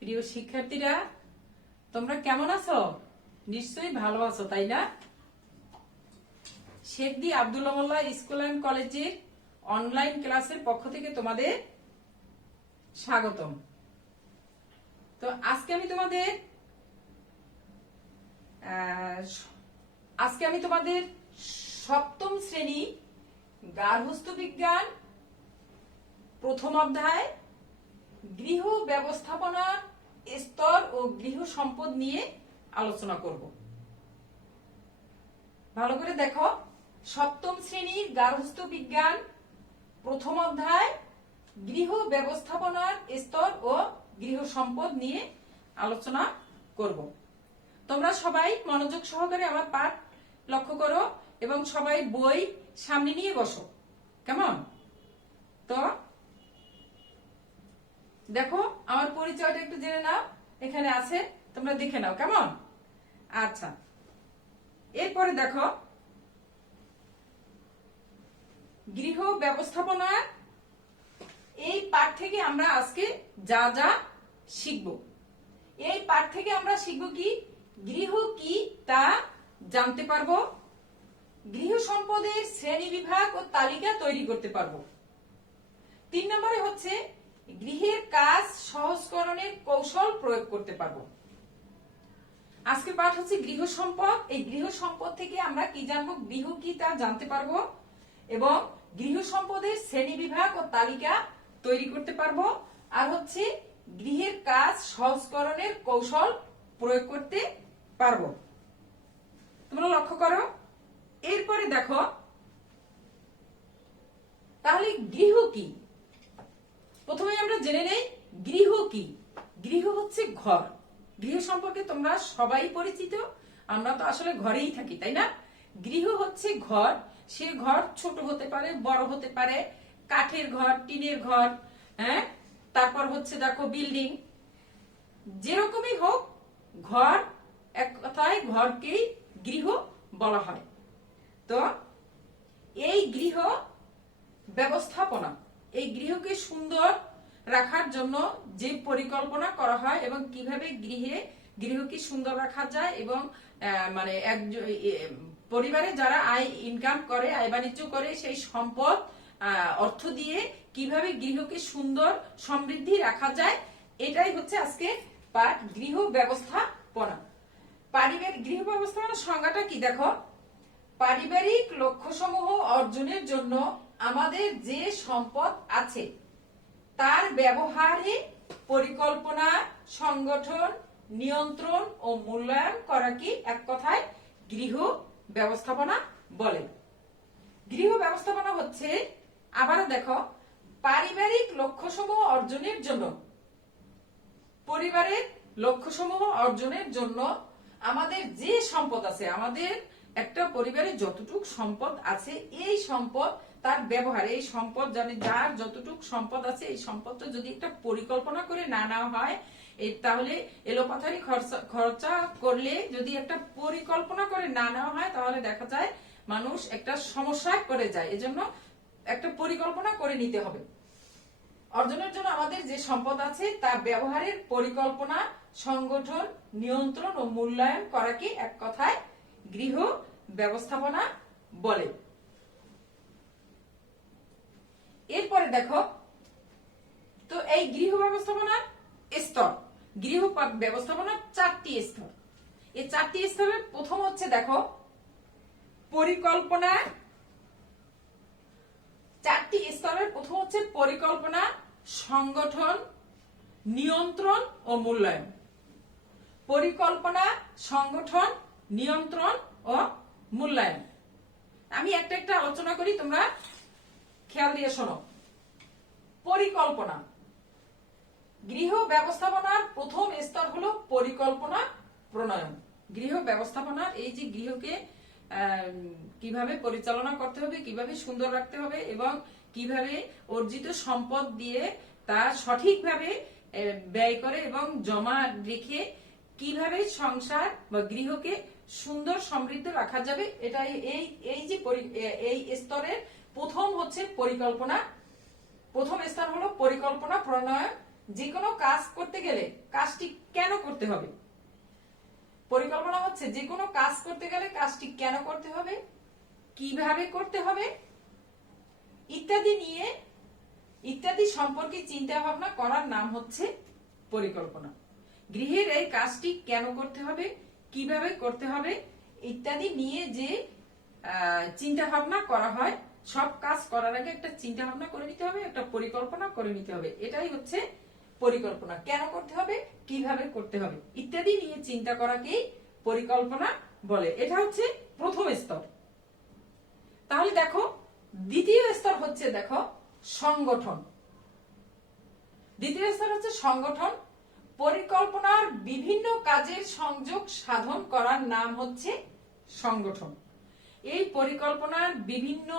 প্রিয় শিক্ষার্থীরা, তোমরা কেমন আছো? নিশ্চয়ই ভালো আছো, তাই না? শেখ দি আব্দুল্লাহ মোল্লা স্কুল অ্যান্ড কলেজের অনলাইন ক্লাসের পক্ষ থেকে তোমাদের স্বাগতম। তো আজকে আমি তোমাদের সপ্তম শ্রেণী গার্হস্থ্য বিজ্ঞান প্রথম অধ্যায় গৃহ ব্যবস্থাপনা স্তর ও গৃহ সম্পদ নিয়ে আলোচনা করব। ভালো করে দেখো, সপ্তম শ্রেণীর গার্হস্থ্য বিজ্ঞান প্রথম অধ্যায় গৃহ ব্যবস্থাপনার স্তর ও গৃহ সম্পদ নিয়ে আলোচনা করব। তোমরা সবাই মনোযোগ সহকারে আমার পাঠ লক্ষ্য করো এবং সবাই বই সামনে নিয়ে বসো। কেমন? তো দেখো, আমার পরিচয়টা একটু জেনে নাও, এখানে আছে, তোমরা দেখে নাও। কেমন? আচ্ছা, এরপরে দেখো, গৃহ ব্যবস্থাপনা এই পাঠ থেকে আমরা আজকে যা যা শিখব। এই পাঠ থেকে আমরা শিখব কি, গৃহ কি তা জানতে পারবো, গৃহ সম্পদের শ্রেণী বিভাগ ও তালিকা তৈরি করতে পারবো। 3 নম্বরে হচ্ছে গৃহের কাজ সহজকরণের কৌশল প্রয়োগ করতে পারবো। আজকের পাঠ হচ্ছে গৃহ সম্পদ। এই গৃহ সম্পদ থেকে আমরা কি জানবো, গৃহ কি তা জানতে পারবো এবং গৃহ সম্পদের শ্রেণী বিভাগ ও তালিকা তৈরি করতে পারবো, আর হচ্ছে গৃহের কাজ সহজকরণের কৌশল প্রয়োগ করতে পারবো। তোমরা লক্ষ্য করো। এরপরে দেখো, তাহলে গৃহ কি? প্রথমে আমরা জেনে নেই গৃহ কি। গৃহ হচ্ছে ঘর। গৃহ সম্পর্কে তোমরা সবাই পরিচিত, আমরা তো আসলে ঘরেই থাকি, তাই না? গৃহ হচ্ছে ঘর। সে ঘর ছোট হতে পারে, বড় হতে পারে, কাঠের ঘর, টিনের ঘর, হ্যাঁ, তারপর হচ্ছে দেখো বিল্ডিং, যেরকমই হোক ঘর, এক কথায় ঘরকেই গৃহ বলা হয়। তো এই গৃহ ব্যবস্থাপনা, এই গৃহকে সুন্দর রাখার জন্য যে পরিকল্পনা করা হয় এবং কিভাবে গৃহকে সুন্দর রাখা যায় এবং মানে পরিবারে যারা আয় ইনকাম করে, আয় বাণিজ্য করে, সেই সম্পদ অর্থ দিয়ে কিভাবে গৃহকে সুন্দর সমৃদ্ধি রাখা যায়, এটাই হচ্ছে আজকে পাঠ, গৃহ ব্যবস্থাপনা। পারিবারিক গৃহ ব্যবস্থাপনার সংজ্ঞাটা কি দেখো, পারিবারিক লক্ষ্যসমূহ অর্জনের জন্য আমাদের যে সম্পদ আছে তার ব্যবহারে পরিকল্পনা, সংগঠন, নিয়ন্ত্রণ ও মূল্যায়ন করাকে এক কথায় গৃহ ব্যবস্থাপনা বলে। গৃহ ব্যবস্থাপনা হচ্ছে, আবার দেখো, পারিবারিক লক্ষ্যসমূহ অর্জনের জন্য, পরিবারের লক্ষ্যসমূহ অর্জনের জন্য আমাদের যে সম্পদ আছে, আমাদের একটা পরিবারে যতটুক সম্পদ আছে, এই সম্পদ তার ব্যবহার, এই সম্পদ যার যতটুক সম্পদ আছে, এই সম্পদটা যদি একটা পরিকল্পনা করে না নেওয়া হয়, তাহলে এলোপাথারি খরচা করলে যদি একটা পরিকল্পনা করে না নেওয়া হয়, তাহলে দেখা যায় মানুষ একটা সমস্যায় পড়ে যায়। এজন্য একটা পরিকল্পনা করে নিতে হবে। অর্জনের জন্য আমাদের যে সম্পদ আছে তার ব্যবহারের পরিকল্পনা, সংগঠন, নিয়ন্ত্রণ ও মূল্যায়ন করাকে এক কথায় গৃহ ব্যবস্থাপনা বলে। এরপরে দেখো, তো এই গৃহ ব্যবস্থাপনার স্তর, গৃহ ব্যবস্থাপনার 4টি স্তর। এই 4টি স্তরের প্রথম হচ্ছে দেখো পরিকল্পনা। 4টি স্তরের প্রথম হচ্ছে পরিকল্পনা, সংগঠন, নিয়ন্ত্রণ ও মূল্যায়ন। পরিকল্পনা, সংগঠন, নিয়ন্ত্রণ ও মূল্যায়ন। আমি একটা একটা আলোচনা করি, তোমরা খেয়াল দিয়ে শোনো। পরিকল্পনা, গৃহ ব্যবস্থাপনার প্রথম স্তর হলো পরিকল্পনা প্রণয়ন। গৃহ ব্যবস্থাপনার এই যে গৃহকে কিভাবে পরিচালনা করতে হবে, কিভাবে সুন্দর রাখতে হবে এবং কিভাবে অর্জিত সম্পদ দিয়ে তা সঠিকভাবে ব্যয় করে এবং জমা রেখে কিভাবে সংসার বা গৃহকে সুন্দর সমৃদ্ধ রাখা যাবে, এটা এই যে এই স্তরের প্রথম হচ্ছে পরিকল্পনা। প্রথম স্তর হলো পরিকল্পনা প্রণয়ন। যে কোনো কাজ করতে গেলে কাজটি কেন করতে হবে। পরিকল্পনা হচ্ছে যে কোনো কাজ করতে গেলে কাজটি কেন করতে হবে, কিভাবে করতে হবে ইত্যাদি সম্পর্কে চিন্তা ভাবনা করার নাম হচ্ছে পরিকল্পনা। গৃহের এই কাজটি কেন করতে হবে, কিভাবে করতে হবে ইত্যাদি নিয়ে যে চিন্তা ভাবনা করা হয়, সব কাজ করার আগে একটা চিন্তা ভাবনা করে নিতে হবে, একটা পরিকল্পনা করে নিতে হবে। এটাই হচ্ছে পরিকল্পনা। কেন করতে হবে, কিভাবে করতে হবে ইত্যাদি নিয়ে চিন্তা করাকেই পরিকল্পনা বলে। এটা হচ্ছে প্রথম স্তর। তাহলে দেখো দ্বিতীয় স্তর হচ্ছে দেখো সংগঠন। দ্বিতীয় স্তর হচ্ছে সংগঠন। পরিকল্পনার বিভিন্ন কাজের সংযোগ সাধন করার নাম হচ্ছে সংগঠন। এই পরিকল্পনার বিভিন্ন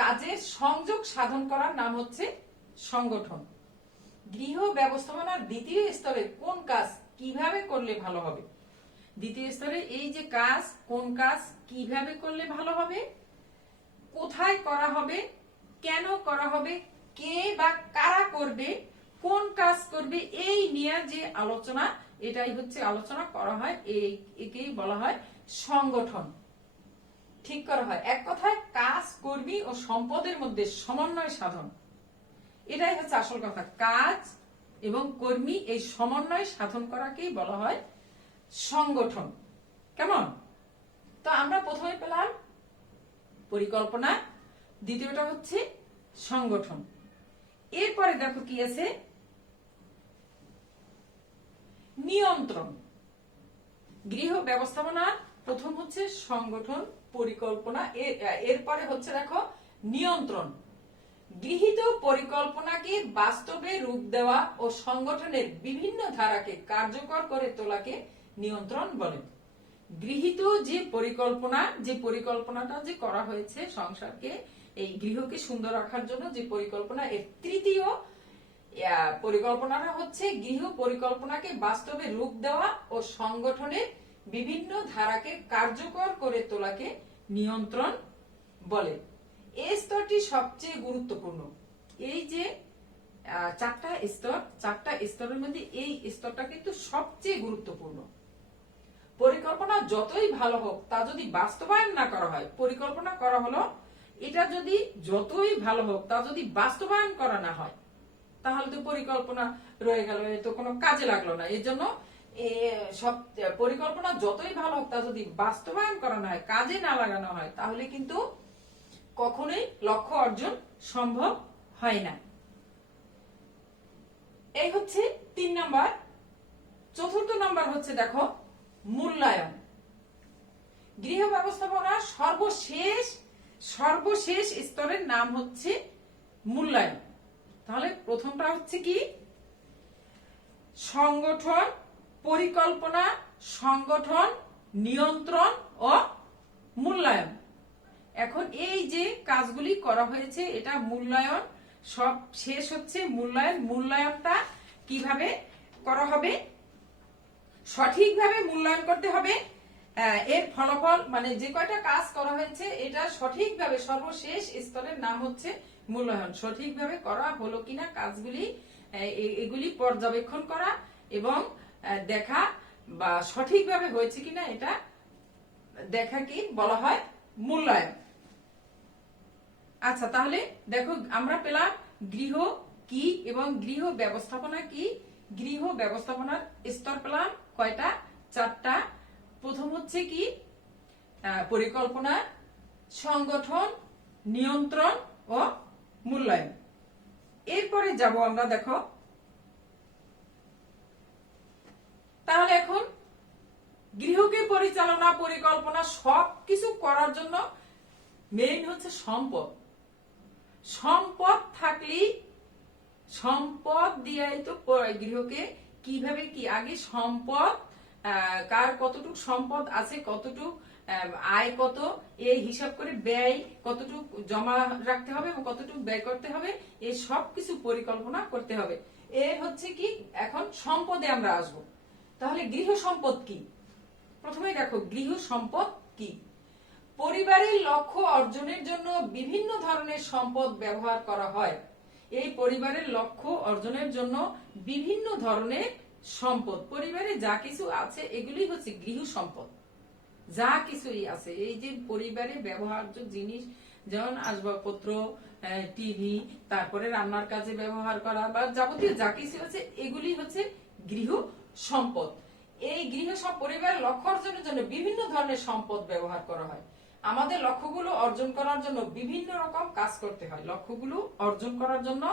কাজের সংযোগ সাধন করার নাম হচ্ছে সংগঠন। গৃহ ব্যবস্থাপনার দ্বিতীয় স্তরে কোন কাজ কিভাবে করলে ভালো হবে। দ্বিতীয় স্তরে এই যে কাজ, কোন কাজ কিভাবে করলে ভালো হবে, কোথায় করা হবে, কেন করা হবে, কে বা কারা করবে, কোন কাজ করবে, এই নিয়ে যে আলোচনা, এটাই হচ্ছে আলোচনা করা হয়, একেই বলা হয় সংগঠন। ঠিক করা হয়। এক কথায় কাজ, কর্মী ও সম্পদের মধ্যে সমন্বয় সাধন, এটাই হচ্ছে আসল কথা। কাজ এবং কর্মী এই সমন্বয় সাধন করাকেই বলা হয় সংগঠন। কেমন? তো আমরা প্রথমে পেলাম পরিকল্পনা, দ্বিতীয়টা হচ্ছে সংগঠন। এরপরে দেখো কি আছে, নিয়ন্ত্রণ। গৃহ ব্যবস্থাপনা প্রথম হচ্ছে সংগঠন, পরিকল্পনা, এরপরে হচ্ছে দেখো নিয়ন্ত্রণ। গৃহীত পরিকল্পনাকে বাস্তবে রূপ দেওয়া ও সংগঠনের বিভিন্ন ধারাকে কার্যকর করে তোলাকে নিয়ন্ত্রণ বলে। গৃহীত যে পরিকল্পনাটা যে করা হয়েছে সংসারকে, এই গৃহকে সুন্দর রাখার জন্য যে পরিকল্পনা, এর তৃতীয় পরিকল্পনাটা হচ্ছে গৃহ পরিকল্পনাকে বাস্তবে রূপ দেওয়া ও সংগঠনের বিভিন্ন ধারাকে কার্যকর করে তোলাকে নিয়ন্ত্রণ বলে। এই স্তরটি সবচেয়ে গুরুত্বপূর্ণ। এই যে চারটা স্তরের মধ্যে এই স্তরটা কিন্তু সবচেয়ে গুরুত্বপূর্ণ। পরিকল্পনা যতই ভালো হোক, তা যদি বাস্তবায়ন না করা হয়, পরিকল্পনা করা হলো, এটা যদি যতই ভালো হোক, তা যদি বাস্তবায়ন করা না হয়, তাহলে তো পরিকল্পনা রয়ে গেল, এ তো কোনো কাজে লাগলো না। এর জন্য সব পরিকল্পনা যতই ভালো হোক, তা যদি বাস্তবায়ন করা না হয়, কাজে না লাগানো হয়, তাহলে কিন্তু কখনোই লক্ষ্য অর্জন সম্ভব হয় না। এই হচ্ছে 3 নাম্বার। চতুর্থ নাম্বার হচ্ছে দেখো মূল্যায়ন। গৃহ ব্যবস্থাপনার সর্বশেষ স্তরের নাম হচ্ছে মূল্যায়ন। তাহলে প্রথমটা হচ্ছে কি, সংগঠন, পরিকল্পনা, সংগঠন, নিয়ন্ত্রণ ও মূল্যায়ন। এখন এই যে কাজগুলি করা হয়েছে, এটা মূল্যায়ন, সব শেষ হচ্ছে মূল্যায়ন। মূল্যায়নটা কিভাবে করা হবে, সঠিকভাবে মূল্যায়ন করতে হবে। এর ফলাফল মানে যে কয়টা কাজ করা হয়েছে, এটা সঠিকভাবে সর্বশেষ স্তরের নাম হচ্ছে মূল্যায়ন। সঠিকভাবে করা হলো কিনা কাজগুলি, এগুলি পর্যবেক্ষণ করা এবং দেখা, বা সঠিকভাবে হয়েছে কিনা এটা দেখা কি বলা হয় মূল্যায়ন। আচ্ছা, তাহলে দেখো আমরা পেলাম গৃহ কি এবং গৃহ ব্যবস্থাপনা কি। গৃহ ব্যবস্থাপনার স্তর পেলাম কয়টা, 4টা। প্রথম হচ্ছে কি, পরিকল্পনা, সংগঠন, নিয়ন্ত্রণ ও মূল্যায়ন। এরপরে যাব আমরা দেখো, তাহলে এখন গৃহকে পরিচালনা, পরিকল্পনা সবকিছু করার জন্য মেইন হচ্ছে সম্পদ। সম্পদ থাকলেই, সম্পদ দিয়াই তো গৃহকে কিভাবে কি, আগে সম্পদ কার কতটুক সম্পদ আছে, কতটুক আয় কত, এই হিসাব করে ব্যয় কতটুক জমা রাখতে হবে এবং কতটুক ব্যয় করতে হবে, এই সব কিছু পরিকল্পনা করতে হবে। এর হচ্ছে কি, এখন সম্পদে আমরা আসব। তাহলে গৃহ সম্পদ কি, প্রথমে দেখো গৃহ সম্পদ কি। পরিবারের লক্ষ্য অর্জনের জন্য বিভিন্ন ধরনের সম্পদ ব্যবহার করা হয়। এই পরিবারের লক্ষ্য অর্জনের জন্য বিভিন্ন ধরনের সম্পদ, পরিবারে যা কিছু আছে এগুলি হচ্ছে গৃহ সম্পদ। যা কিছুই আছে, এই যে পরিবারে ব্যবহার্য জিনিস, যেমন আসবাবপত্র, টিভি, তারপরে রান্নার কাজে ব্যবহার করা বা যাবতীয় যা কিছু আছে, এগুলি হচ্ছে গৃহ সম্পদ। এই গৃহ পরিবারের লক্ষ্য অর্জনের জন্য বিভিন্ন ধরনের সম্পদ ব্যবহার করা হয়। আমাদের লক্ষ্যগুলো অর্জন করার জন্য বিভিন্ন রকম কাজ করতে হয়। লক্ষ্যগুলো অর্জন করার জন্য,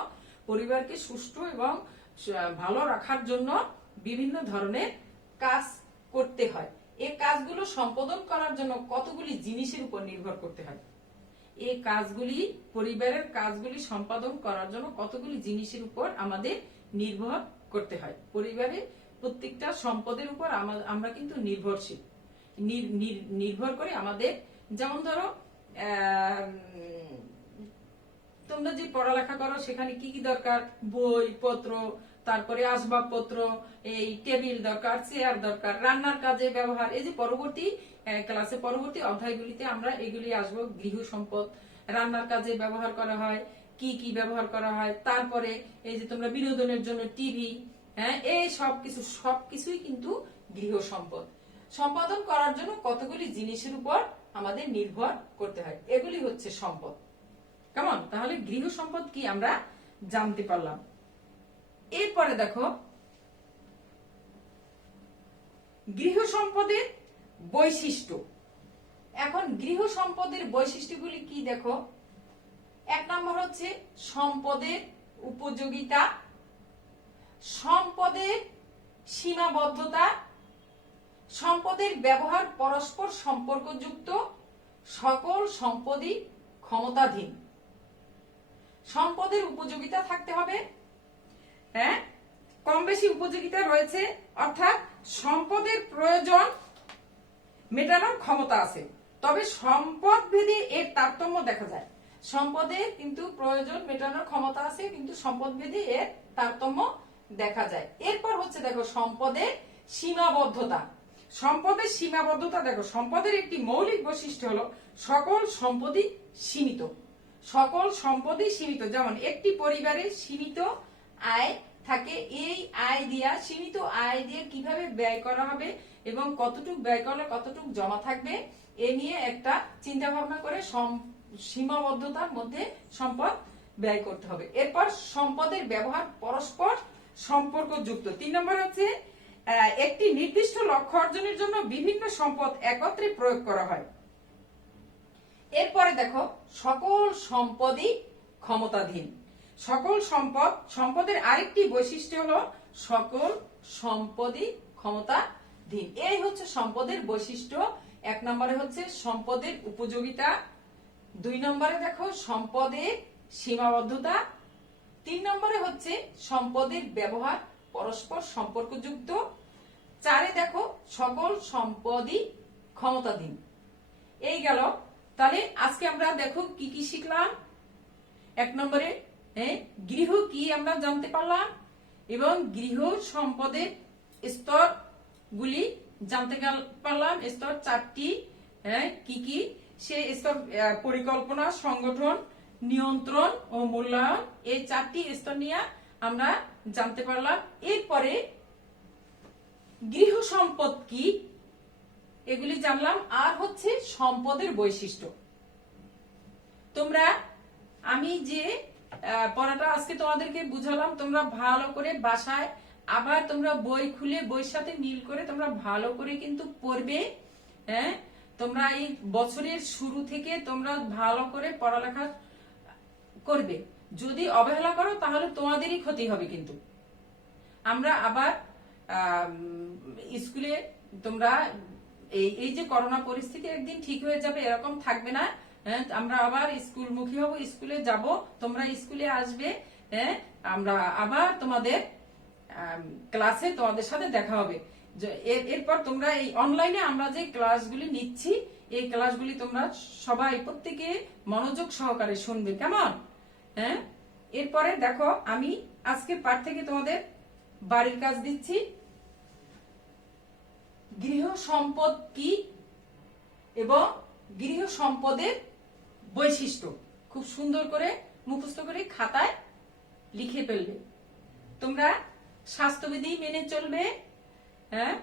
পরিবারকে সুষ্ঠু এবং ভালো রাখার জন্য বিভিন্ন ধরনের কাজ করতে হয়। এই কাজগুলো সম্পাদন করার জন্য কতগুলি জিনিসের উপর নির্ভর করতে হয়। এই কাজগুলি, পরিবারের কাজগুলি সম্পাদন করার জন্য কতগুলি জিনিসের উপর আমাদের নির্ভর করতে হয়। পরিবারে প্রত্যেকটা সম্পদের উপর আমরা কিন্তু নির্ভরশীল, নির্ভর করে আমাদের। যেমন ধরো তোমরা যে পড়ালেখা করো সেখানে কি কি দরকার, বই পত্র, তারপরে আসবাবপত্র, এই টেবিল দরকার, চেয়ার দরকার, রান্নার কাজে ব্যবহার। এই যে পরবর্তী ক্লাসে, পরবর্তী অধ্যায়গুলিতে আমরা এগুলি আসবো। গৃহ সম্পদ রান্নার কাজে ব্যবহার করা হয়, কি কি ব্যবহার করা হয়। তারপরে এই যে তোমরা বিনোদনের জন্য টিভি, হ্যাঁ, এই সবকিছুই কিন্তু গৃহ সম্পদ। সম্পাদন করার জন্য কতগুলি জিনিসের উপর আমাদের নির্ভর করতে হয়, এগুলি হচ্ছে সম্পদ। কেমন? তাহলে গৃহ সম্পদ কি আমরা জানতে পারলাম। এরপরে দেখো গৃহ সম্পদের বৈশিষ্ট্য। এখন গৃহ সম্পদের বৈশিষ্ট্যগুলি কি দেখো। 1 নম্বর হচ্ছে সম্পদের উপযোগিতা, সম্পদের সীমাবদ্ধতা, সম্পদের ব্যবহার পরস্পর সম্পর্কযুক্ত, সকল সম্পদই ক্ষমতাধীন। সম্পদের উপযোগিতা থাকতে হবে, হ্যাঁ, কম বেশি উপযোগিতা রয়েছে, অর্থাৎ সম্পদের প্রয়োজন মেটানোর ক্ষমতা আছে। তবে সম্পদ ভেদে এর তারতম্য দেখা যায়। সম্পদের কিন্তু প্রয়োজন মেটানোর ক্ষমতা আছে, কিন্তু সম্পদ ভেদে এর তারতম্য দেখা যায়। এরপর হচ্ছে দেখো সম্পদের সীমাবদ্ধতা। সম্পদের সীমাবদ্ধতা দেখো, সম্পদের একটি মৌলিক বৈশিষ্ট্য হলো সকল সম্পদই সীমিত। সকল সম্পদই সীমিত। যেমন একটি পরিবারে সীমিত আয় থাকে, এই আয় দিয়া, সীমিত আয় দিয়ে কিভাবে ব্যয় করা হবে এবং কতটুকু ব্যয় করলে কতটুকু জমা থাকবে, এ নিয়ে একটা চিন্তা ভাবনা করে সীমাবদ্ধতার মধ্যে সম্পদ ব্যয় করতে হবে। এরপর সম্পদের ব্যবহার পরস্পর সম্পর্কযুক্ত। 3 নম্বর হচ্ছে একটি নির্দিষ্ট লক্ষ্য অর্জনের জন্য বিভিন্ন সম্পদ একত্রে প্রয়োগ করা হয়। এরপরে দেখো সকল সম্পদই ক্ষমতাধীন। সকল সম্পদের আরেকটি বৈশিষ্ট্য হলো সকল সম্পদই ক্ষমতাধীন। এই হচ্ছে সম্পদের বৈশিষ্ট্য। 1 নম্বরে হচ্ছে সম্পদের উপযোগিতা, 2 নম্বরে দেখো সম্পদের সীমাবদ্ধতা, 3 নম্বরে হচ্ছে সম্পদের ব্যবহার পরস্পর সম্পর্কযুক্ত, 4 দেখো সকল সম্পদই ক্ষমতাধীন। এই গেল। তাহলে আজকে আমরা দেখো কি কি শিখলাম। 1 নম্বরে গৃহ কি আমরা জানতে পারলাম, এবং গৃহ সম্পদের স্তর গুলি জানতে পারলাম। স্তর 4টি, কি কি সে স্তর: পরিকল্পনা, সংগঠন, নিয়ন্ত্রণ ও মূল্যায়ন। এই 4টি স্তর নিয়ে আমরা জানতে পারলাম। এরপরে গৃহ সম্পদ কি এগুলি জানলাম, আর হচ্ছে সম্পদের বৈশিষ্ট্য। তোমরা, আমি যে পড়াটা আজকে তোমাদেরকে বুঝালাম, তোমরা ভালো করে বাসায় আবার তোমরা বই খুলে বইয়ের সাথে মিল করে তোমরা ভালো করে কিন্তু পড়বে। হ্যাঁ, তোমরা এই বছরের শুরু থেকে তোমরা ভালো করে পড়ালেখা করবে। যদি অবহেলা করো তাহলে তোমাদেরই ক্ষতি হবে। কিন্তু আমরা আবার স্কুলে, তোমরা এই যে করোনা পরিস্থিতি একদিন ঠিক হয়ে যাবে এরকম থাকবে না। আমরা আবার স্কুলমুখী হব, স্কুলে যাব, তোমরা স্কুলে আসবে। আমরা আবার তোমাদের ক্লাসে তোমাদের সাথে দেখা হবে। এরপর তোমরা এই অনলাইনে আমরা যে ক্লাসগুলি নিচ্ছি, এই ক্লাসগুলি তোমরা সবাই প্রত্যেকে মনোযোগ সহকারে শুনবে, কেমন? হ্যাঁ, এরপরে দেখো আমি আজকে পাঠ থেকে তোমাদের বাড়ির কাজ দিচ্ছি। গৃহ সম্পদ কি এবং গৃহ সম্পদের বৈশিষ্ট্য খুব সুন্দর করে মুখস্থ করে খাতায় লিখে ফেলবে। তোমরা স্বাস্থ্যবিধি মেনে চলবে, হ্যাঁ,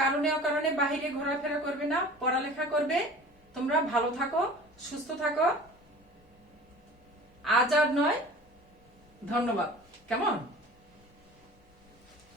কারণে অকারণে বাহিরে ঘোরাফেরা করবে না, পড়ালেখা করবে। তোমরা ভালো থাকো, সুস্থ থাকো। আজ আর নয়, ধন্যবাদ। কেমন?